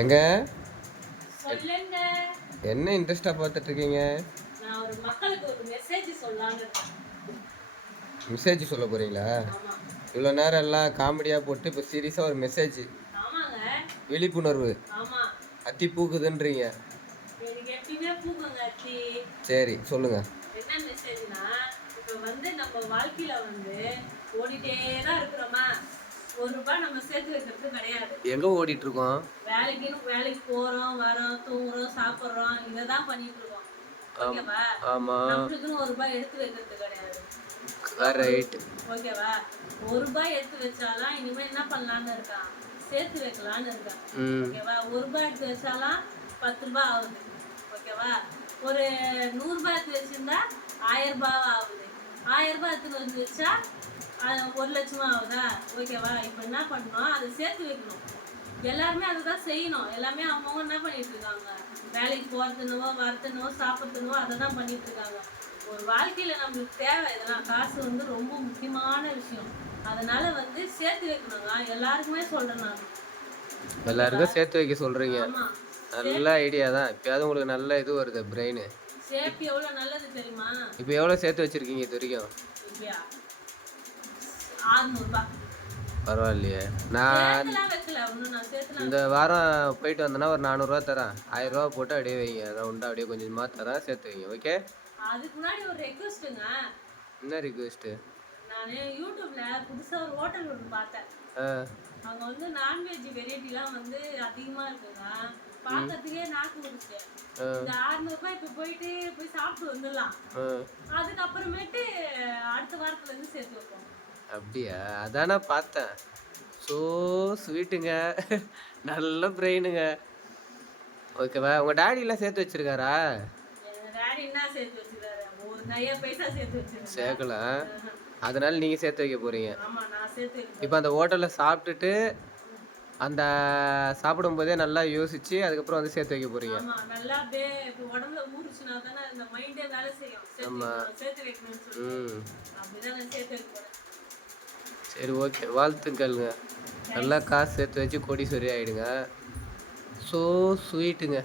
எங்க சொல்லுங்க. என்ன இன்ட்ரெஸ்டா பார்த்துட்டு இருக்கீங்க? நான் ஒரு மக்களுக்கு ஒரு மெசேஜ் சொல்லலாம்னு இருக்கேன். மெசேஜ் சொல்ல போறீங்களா? ஆமா. இவ்வளோ நேரம் எல்லாம் காமெடியா போட்டு இப்போ சீரியஸா ஒரு மெசேஜ், ஆமாங்க. விழிப்புணர்வு ஆமா. அத்தி பூக்குதுன்றீங்க. எனக்கு எப்பயுமே பூக்குங்க அத்தி. சரி சொல்லுங்க. என்ன மெசேஜ்னா, இப்போ நம்ம வாழ்க்கையில ஓடிட்டே தான் இருக்கிறோமா, ₹1 நம்ம சேர்த்து வைக்கிறது கிடையாது. எங்க ஓடிட்டு இருக்கோம்? வேலைக்கு போறோம், வரோம், தூங்குறோம், சாப்பிடுறோம், இதை தான் பண்ணிட்டு இருக்கோம். ஓகேவா? ஆமா. நம்மளுக்குன்னு ₹1 எடுத்து வைக்கிறது கிடையாது. ரைட். ஓகேவா? ₹1 எடுத்து வச்சாலாம் இனிமே என்ன பண்ணலான்னு இருக்கான், சேர்த்து வைக்கலான்னு இருக்கான். ஓகேவா? ₹1 எடுத்து வச்சாலாம் ₹10 ஆகுது. ஓகேவா? ஒரு ₹100 எடுத்து வச்சிருந்தா ₹1000 ஆகுது. ₹1000 எடுத்து வந்து வச்சா 1,00,000 ஆகுதா? ஓகேவா? இப்போ என்ன பண்ணணும், அதை சேர்த்து வைக்கணும். எல்லாருமே அதை தான் செய்யணும். எல்லாமே அவங்கவுங்க என்ன பண்ணிட்டு இருக்காங்க, வேலைக்கு போகிறதுனவோ வரத்துனவோ சாப்பிட்றதுனவோ அதை தான் பண்ணிட்டு இருக்காங்க. ஒரு வாழ்க்கையில் நம்மளுக்கு தேவை இதெல்லாம். காசு ரொம்ப முக்கியமான விஷயம். அதனால சேர்த்து வைக்கணுங்க. எல்லாருக்குமே சொல்கிறேன் நான். எல்லாருக்கும் சேர்த்து வைக்க சொல்றீங்க. ஆமாம், நல்ல ஐடியா தான். இப்பயாவது உங்களுக்கு நல்ல இது வருது பிரெயின். சேஃப்டி எவ்வளோ நல்லது தெரியுமா? இப்போ எவ்வளோ சேர்த்து வச்சிருக்கீங்க இது வரைக்கும்? இப்பயா ₹600. பரவாயில்லையே. நான் வைக்கல ஒன்றும், நான் சேர்த்துலாம் இந்த வாரம் போயிட்டு வந்தேன்னா ஒரு ₹400 தரேன். ₹1000 போட்டு அப்படியே வைங்க. ரவுண்டா அப்படியே கொஞ்சமாக தரேன், சேர்த்து வைங்க. ஓகே? அதுக்கு முன்னாடி ஒரு ரெக்வெஸ்ட்டுங்க. என்ன ரிக்வெஸ்ட்டு? நான் யூடியூப்ல புதுசா ஒரு ஹோட்டல் ஒன்று பார்த்தேன். அங்க நான்வெஜ் வெரைட்டிலாம் அதிகமா இருக்குங்க. பார்க்கறதுக்கே நாக்கு ஊறுச்சு. இந்த ₹600 இப்போ போய் சாப்பிட்டு வந்துடலாம். அதுக்கப்புறமேட்டு அடுத்த வாரத்துல இருந்து சேர்த்து வைப்போம். அப்படியா? அதானே பார்த்தேன். ஸோ ஸ்வீட்டுங்க. நல்ல பிரெயினுங்க. ஓகேவா? உங்கள் டாடிலாம் சேர்த்து வச்சிருக்காரா? எங்க டாடி என்ன சேர்த்து வச்சிருக்காரு? ஒரு நையா பைசா சேர்த்து வச்சிருக்காரு. சேர்க்கல. அதனால நீங்கள் சேர்த்து வைக்க போகிறீங்க. ஆமாம், நான் சேர்த்து வைக்கிறேன். இப்போ அந்த ஹோட்டலில் சாப்பிட்டுட்டு அந்த சாப்பிடும்போதே நல்லா யோசிச்சு அதுக்கப்புறம் சேர்த்து வைக்க போகிறீங்க. ஆமாம், நல்லா அப்படியே இப்போ உடம்புல ஊறுச்சுனா தானே இந்த மைண்டே வேலை செய்யும். சேர்த்து வைக்கணும்னு சொல்லி அப்படிதான் நான் சேர்த்து வைக்க போகிறேன். சரி, ஓகே, வாழ்த்துக்கள்ங்க. நல்லா காசு சேர்த்து வச்சு கோடீஸ்வரி ஆகிடுங்க. ஸோ ஸ்வீட்டுங்க.